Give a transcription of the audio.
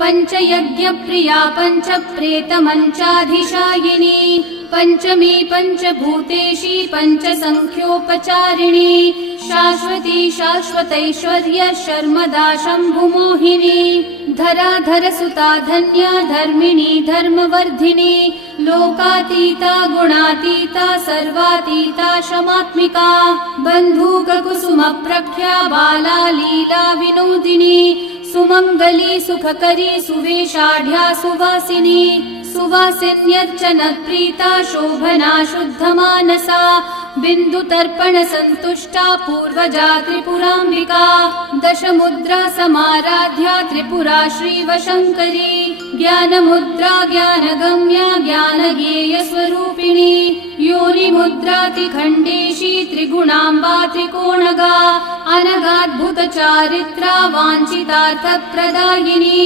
पञ्चयज्ञप्रिया पञ्चप्रेतमञ्चाधिशायिनी पञ्चमी पञ्चभूतेशी पञ्चसङ्ख्योपचारिणी शाश्वती शाश्वतैश्वर्य शर्मदा शम्भुमोहिनी धराधरसुता धन्या धर्मिणी धर्मवर्धिनी लोकातीता गुणातीता सर्वातीता शमात्मिका बन्धूककुसुमप्रख्या बाला लीला विनोदिनी सुमङ्गली सुखकरी सुवेशाढ्या सुवासिनी सुवासिन्यर्चनप्रीता शोभना शुद्धमानसा बिन्दुतर्पण सन्तुष्टा पूर्वजा त्रिपुराम्बिका दशमुद्रा समाराध्या त्रिपुरा श्रीवशङ्करी ज्ञानमुद्रा ज्ञानगम्या ज्ञानज्ञेयस्वरूपिणी योनिमुद्रातिखण्डेशी त्रिगुणाम्बा त्रिकोणगा अनगाद्भुतचारित्रा वाञ्छितार्थप्रदायिनी